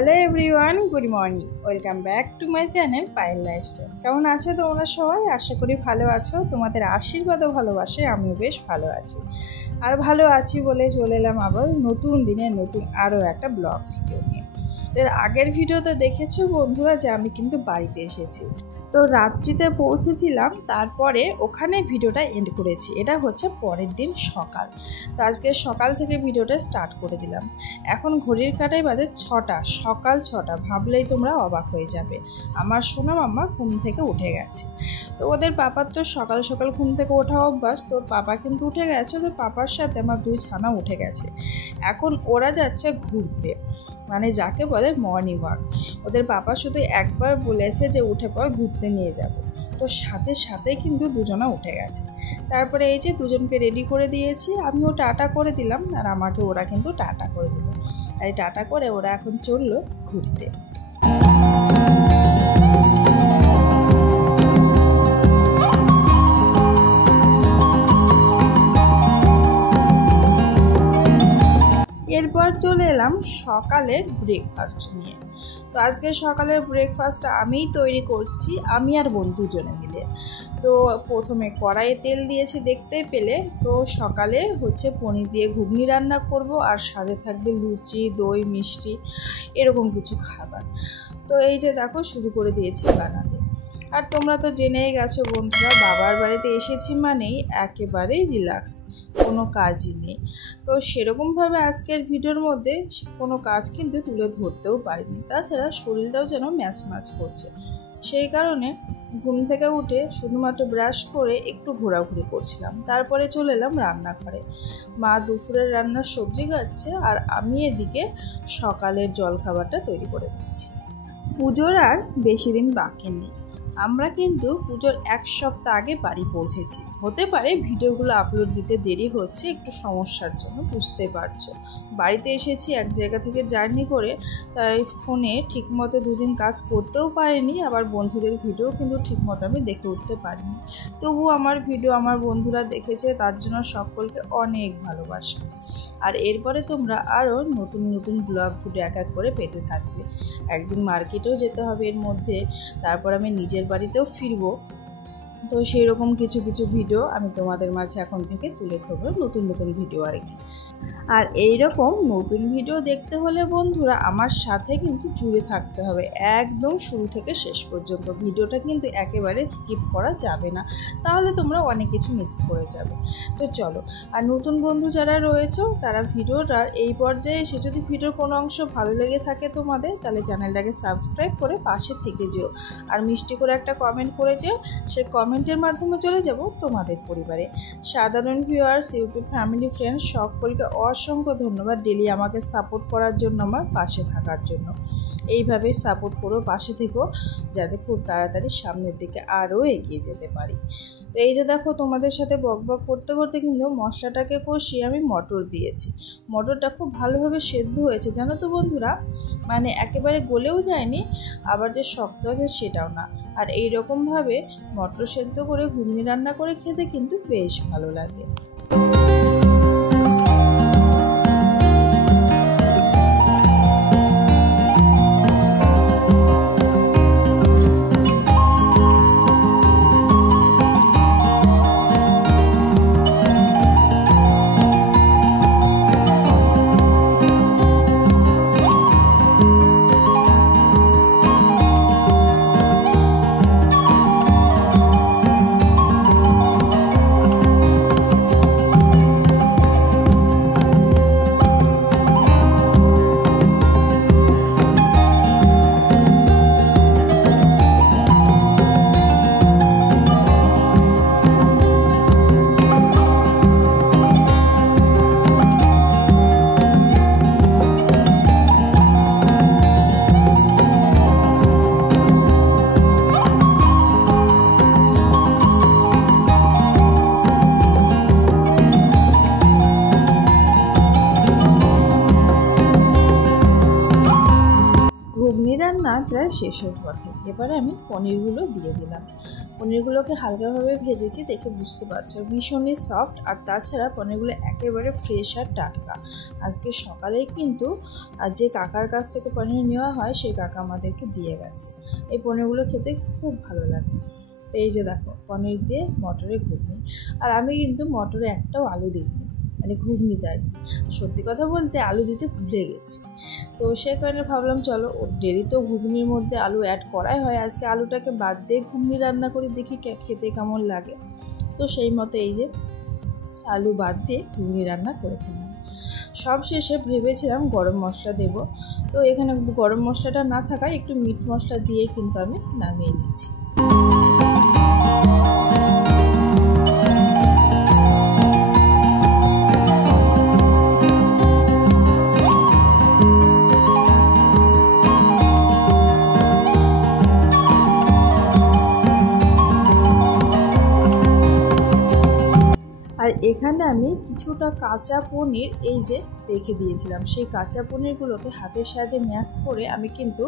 Hello everyone, good morning. Welcome back to my channel Payel lifestyle. কেমন আছো তোমরা সবাই? আশা করি ভালো আছো। তোমাদের আশীর্বাদ ও ভালোবাসে আমিও বেশ ভালো আছি। আর ভালো আছি বলে চলে এলাম আবার নতুন দিনে নতুন আরও একটা ব্লগ ভিডিও নিয়ে। এর আগের ভিডিওতে দেখেছো বন্ধুরা যে আমি কিন্তু বাড়িতে এসেছি, তো রাত্রিতে পৌঁছেছিলাম, তারপরে ওখানে ভিডিওটা এন্ড করেছি। এটা হচ্ছে পরের দিন সকাল। তো আজকে সকাল থেকে ভিডিওটা স্টার্ট করে দিলাম। এখন ঘড়ির কাঁটায় বাজে 6টা, সকাল 6টা। ভাবলেই তোমরা অবাক হয়ে যাবে। আমার সোনা মামা ঘুম থেকে উঠে গেছে। তো ওদের পাপার তো সকাল সকাল ঘুম থেকে ওঠা অভ্যাস। তোর পাপা কিন্তু উঠে গেছে, ওদের পাপার সাথে আমার 2 ছানা উঠে গেছে। এখন ওরা যাচ্ছে ঘুরতে, মানে যাকে বলে মর্নিং ওয়াক। ওদের বাবা শুধু একবার বলেছে যে উঠে পর ঘুরতে নিয়ে যাব, তো সাথে সাথে কিন্তু দুজনা উঠে গেছে। তারপরে এই যে দুজনকে রেডি করে দিয়েছি, আমিও টাটা করে দিলাম আর আমাকে ওরা কিন্তু টাটা করে দিল। আর টাটা করে ওরা এখন চললো ঘুরতে। এরপর চলে এলাম সকালের ব্রেকফাস্ট নিয়ে। তো আজকে সকালের ব্রেকফাস্টটা আমিই তৈরি করছি, আমি আর বোন দুজনে মিলে। তো প্রথমে কড়াইয়ে তেল দিয়েছি দেখতেই পেলে। তো সকালে হচ্ছে পনির দিয়ে ঘুগনি রান্না করব, আর সাথে থাকবে লুচি, দই, মিষ্টি, এরকম কিছু খাবার। তো এই যে দেখো শুরু করে দিয়েছি বানাতে। আর তোমরা তো জেনেই গেছো বন্ধুরা, বাবার বাড়িতে এসেছি মানেই একেবারে রিল্যাক্স, কোনো কাজই নেই। তো সেরকমভাবে আজকের ভিডিওর মধ্যে কোনো কাজ কিন্তু তুলে ধরতেও পারিনি। তাছাড়া শরীরটাও যেন ম্যাচ করছে। সেই কারণে ঘুম থেকে উঠে শুধুমাত্র ব্রাশ করে একটু ঘোরাঘুরি করছিলাম। তারপরে চলে এলাম রান্নাঘরে। মা দুপুরের রান্নার সবজি কাটছে, আর আমি এদিকে সকালের জলখাবারটা তৈরি করে দিচ্ছি। পুজোর আর বেশি দিন বাকি নেই। আমরা কিন্তু পুজোর 1 সপ্তাহ আগে বাড়ি পৌঁছেছি। হতে পারে ভিডিওগুলো আপলোড দিতে দেরি হচ্ছে, একটু সমস্যার জন্য, বুঝতে পারছো। বাড়িতে এসেছি এক জায়গা থেকে জার্নি করে, তাই ফোনে ঠিকমতো 2 দিন কাজ করতেও পারিনি। আবার বন্ধুদের ভিডিও কিন্তু ঠিকমতো আমি দেখে উঠতে পারিনি। তবু আমার ভিডিও আমার বন্ধুরা দেখেছে, তার জন্য সকলকে অনেক ভালোবাসা। আর এরপরে তোমরা আরও নতুন নতুন ব্লগ ভিডিও এক এক করে পেতে থাকবে। একদিন মার্কেটেও যেতে হবে এর মধ্যে, তারপর আমি নিজের বাড়িতেও ফিরবো। তো সেই রকম কিছু কিছু ভিডিও আমি তোমাদের মাঝে এখন থেকে তুলে ধরবো, নতুন নতুন ভিডিও আর কি। আর এই রকম নতুন ভিডিও দেখতে হলে বন্ধুরা আমার সাথে কিন্তু জুড়ে থাকতে হবে একদম শুরু থেকে শেষ পর্যন্ত। ভিডিওটা কিন্তু একেবারে স্কিপ করা যাবে না, তাহলে তোমরা অনেক কিছু মিস করে যাবে। তো চলো, আর নতুন বন্ধু যারা রয়েছে তারা ভিডিওটার এই পর্যায়ে এসে যদি ভিডিওর কোনো অংশ ভালো লেগে থাকে তোমাদের, তাহলে চ্যানেলটাকে সাবস্ক্রাইব করে পাশে থেকে যেও, আর মিষ্টি করে একটা কমেন্ট করে যেও। সেই কমেন্টের মাধ্যমে চলে যাব তোমাদের পরিবারে। সাধারণ ভিউয়ার্স, ইউটিউব ফ্যামিলি, ফ্রেন্ডস সকলকে অসংখ্য ধন্যবাদ ডেলি আমাকে সাপোর্ট করার জন্য, আমার পাশে থাকার জন্য। এইভাবেই সাপোর্ট করো, পাশে থেকো, যাতে খুব তাড়াতাড়ি সামনের দিকে আরও এগিয়ে যেতে পারি। তো এই যে দেখো, তোমাদের সাথে বকবক করতে করতে কিন্তু মশলাটাকে কষিয়ে আমি মটর দিয়েছি। মটরটা খুব ভালোভাবে সেদ্ধ হয়েছে জানো তো বন্ধুরা, মানে একেবারে গলেও যায়নি, আবার যে শক্ত আছে সেটাও না। আর এই রকমভাবে মটর সেদ্ধ করে ঘুগনি রান্না করে খেতে কিন্তু বেশ ভালো লাগে। প্রায় শেষের পথে। এবারে আমি পনিরগুলো দিয়ে দিলাম। পনিরগুলোকে হালকাভাবে ভেজেছি, দেখে বুঝতে পারছো ভীষণই সফট। আর তাছাড়া পনিরগুলো একেবারে ফ্রেশ আর টাটকা। আজকে সকালেই কিন্তু যে কাকার কাছ থেকে পনির নেওয়া হয় সেই কাকা আমাদেরকে দিয়ে গেছে। এই পনিরগুলো খেতে খুব ভালো লাগে। তো এই যে দেখো পনির দিয়ে মটরের ঘুগনি। আর আমি কিন্তু মটরে একটাও আলু দিইনি, মানে ঘুগনিতে আর কি। সত্যি কথা বলতে আলু দিতে ভুলে গেছি। তো সে কারণে ভাবলাম চলো ডেলি তো ঘুগনির মধ্যে আলু অ্যাড করাই হয়, আজকে আলুটাকে বাদ দিয়ে ঘুগনি রান্না করে দেখি খেতে কেমন লাগে। তো সেই মতো এই যে আলু বাদ দিয়ে ঘুগনি রান্না করে ফেললাম। সব শেষে ভেবেছিলাম গরম মশলা দেব, তো এখানে গরম মশলাটা না থাকায় একটু মিট মশলা দিয়ে কিন্তু আমি নামিয়ে নিচ্ছি। আর এখানে আমি কিছুটা কাঁচা পনির এই যে রেখে দিয়েছিলাম, সেই কাঁচা পনিরগুলোকে হাতের সাহায্যে ম্যাশ করে আমি কিন্তু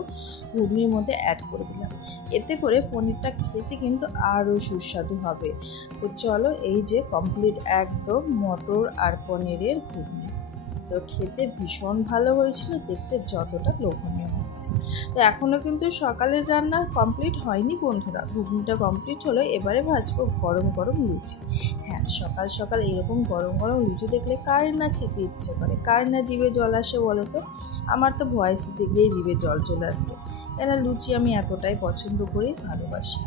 ঘুগনির মধ্যে অ্যাড করে দিলাম। এতে করে পনিরটা খেতে কিন্তু আরও সুস্বাদু হবে। তো চলো এই যে কমপ্লিট একদম মটর আর পনিরের ঘুগনি। তো খেতে ভীষণ ভালো হয়েছিল, দেখতে যতটা লোভনীয় হয়েছে। তো এখনও কিন্তু সকালের রান্না কমপ্লিট হয়নি বন্ধুরা। ঘুগনিটা কমপ্লিট হলো, এবারে ভাজবো গরম গরম লুচি। হ্যাঁ, সকাল সকাল এরকম গরম গরম লুচি দেখলে কার না খেতে ইচ্ছে করে, কার না জিভে জল আসে বলো তো? আমার তো ভয়েস দেখলেই জিভে জল চলে আসে, কেন লুচি আমি এতটাই পছন্দ করি, ভালোবাসি।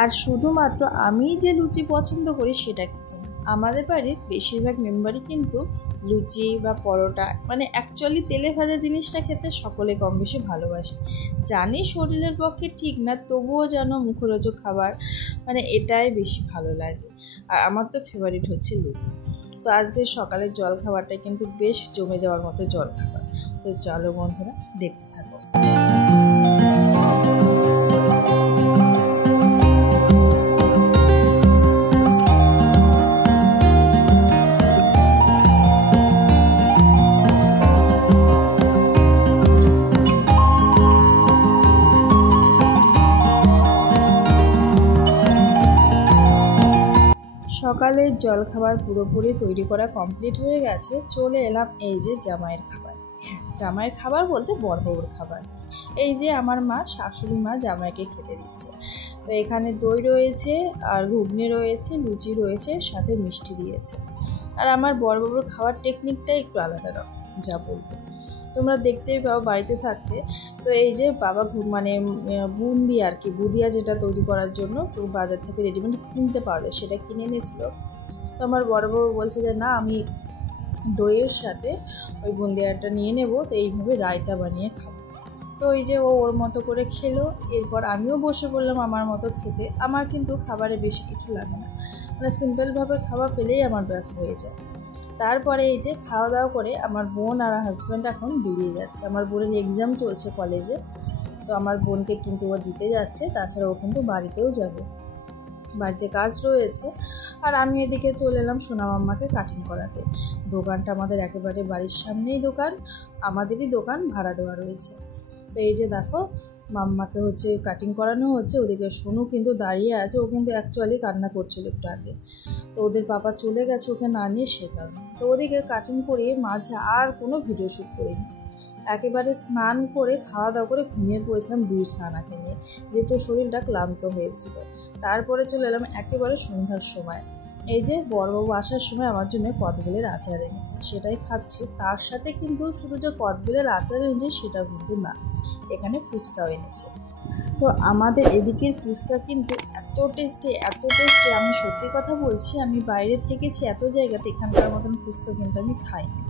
আর শুধুমাত্র আমি যে লুচি পছন্দ করি সেটা কিন্তু না, আমাদের বাড়ির বেশিরভাগ মেম্বারই কিন্তু লুচি বা পরোটা, মানে অ্যাকচুয়ালি তেলে ভাজা জিনিসটা খেতে সকলে কম বেশি ভালোবাসে। জানি শরীরের পক্ষে ঠিক না, তবুও যেন মুখরোচক খাবার, মানে এটাই বেশি ভালো লাগে। আর আমার তো ফেভারিট হচ্ছে লুচি। তো আজকের সকালের জল খাবারটা কিন্তু বেশ জমে যাওয়ার মতো জল খাবার। তো চলো বন্ধুরা দেখতে থাকো। সকালের জলখাবার পুরোপুরি তৈরি করা কমপ্লিট হয়ে গেছে। চলে এলাম এই যে জামাইয়ের খাবার। হ্যাঁ, জামাইয়ের খাবার বলতে বড়বাবুর খাবার। এই যে আমার মা, শাশুড়ি মা জামাইকে খেতে দিচ্ছে। তো এখানে দই রয়েছে, আর ঘুগনি রয়েছে, লুচি রয়েছে, সাথে মিষ্টি দিয়েছে। আর আমার বড়বাবুর খাওয়ার টেকনিকটা একটু আলাদা রকম, যা বলবো তোমরা দেখতেই পাও বাড়িতে থাকতে। তো এই যে বাবা মানে বুন্দি আর কি, বুদিয়া যেটা তৈরি করার জন্য তো বাজার থেকে রেডিমেড কিনতে পাওয়া যায়, সেটা কিনে এনেছিল। তো আমার বড়বাবু বলছে যে না, আমি দইয়ের সাথে ওই বুন্দিয়াটা নিয়ে নেব, তো এইভাবে রায়তা বানিয়ে খাবো। তো এই যে ও ওর মতো করে খেলো, এরপর আমিও বসে পড়লাম আমার মতো খেতে। আমার কিন্তু খাবারে বেশি কিছু লাগে না, মানে সিম্পলভাবে খাওয়া পেলেই আমার ব্যাস হয়ে যায়। তারপরে এই যে খাওয়া দাওয়া করে আমার বোন আর হাজব্যান্ড এখন বেরিয়ে যাচ্ছে। আমার বোনের এক্সাম চলছে কলেজে, তো আমার বোনকে কিন্তু ও দিতে যাচ্ছে। তাছাড়া ও কিন্তু বাড়িতেও যাবে, বাড়িতে কাজ রয়েছে। আর আমি এদিকে চলে এলাম সোনা মাম্মাকে কাটিং করাতে। দোকানটা আমাদের একেবারে বাড়ির সামনেই দোকান, আমাদেরই দোকান, ভাড়া দেওয়া রয়েছে। তো এই যে দেখো মাম্মাকে হচ্ছে কাটিং করানো হচ্ছে। ওদিকে সোনু কিন্তু দাঁড়িয়ে আছে, ও কিন্তু অ্যাকচুয়ালি কান্না করছিল একটু আগে। তো ওদের বাবা চলে গেছে ওকে না নিয়ে, সে কারণে। তো ওদিকে কাটিং করিয়ে মাঝে আর কোনো ভিডিও শ্যুট করিনি, একেবারে স্নান করে খাওয়া দাওয়া করে ঘুমিয়ে পড়েছিলাম ছানাকে নিয়ে, যেহেতু শরীরটা ক্লান্ত হয়েছিল। তারপরে চলে এলাম একেবারে সন্ধ্যার সময়। এই যে বড়বাবু আসার সময় আমার জন্য কদবেলের আচার এনেছে, সেটাই খাচ্ছি। তার সাথে কিন্তু শুধু যে কদবেলের আচার এনেছে সেটা কিন্তু না, এখানে ফুচকাও এনেছে। তো আমাদের এদিকের ফুচকা কিন্তু এত টেস্টি, এত টেস্টি, আমি সত্যি কথা বলছি, আমি বাইরে থেকেছি এত জায়গাতে, এখানকার মতন ফুচকা কিন্তু আমি খাইনি।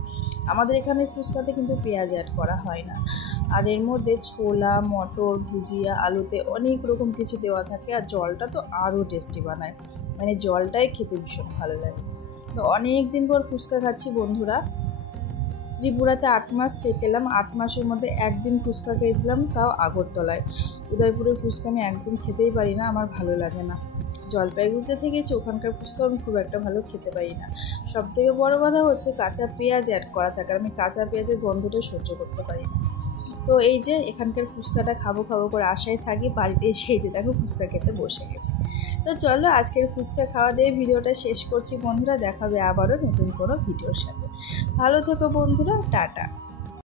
আমাদের এখানের ফুচকাতে কিন্তু পেঁয়াজ অ্যাড করা হয় না, আর এর মধ্যে ছোলা, মটর, ভুজিয়া, আলুতে অনেক রকম কিছু দেওয়া থাকে। আর জলটা তো আরও টেস্টি বানায়, মানে জলটাই খেতে ভীষণ ভালো লাগে। তো অনেক দিন পর ফুচকা খাচ্ছি বন্ধুরা। ত্রিপুরাতে 8 মাস থেকে এলাম, 8 মাসের মধ্যে একদিন ফুচকা খেয়েছিলাম, তাও আগরতলায়। উদয়পুরের ফুচকা আমি একদম খেতেই পারি না, আমার ভালো লাগে না। জলপাইগুড়িতে থেকেছি, ওখানকার ফুচকা আমি খুব একটা ভালো খেতে পারি না। সবথেকে বড় কথা হচ্ছে কাঁচা পেঁয়াজ অ্যাড করা থাকে, আমি কাঁচা পেঁয়াজের গন্ধটা সহ্য করতে পারি না। তো এই যে এখানকার ফুচকাটা খাবো খাবো করে আশায় থাকি, বাড়িতে এসে যে দেখো ফুচকা খেতে বসে গেছে। তো চলো আজকের ফুচকা খাওয়া দিয়ে ভিডিওটা শেষ করছি বন্ধুরা, দেখাবে আবারও নতুন কোনো ভিডিওর সাথে। ভালো থেকো বন্ধুরা, টাটা।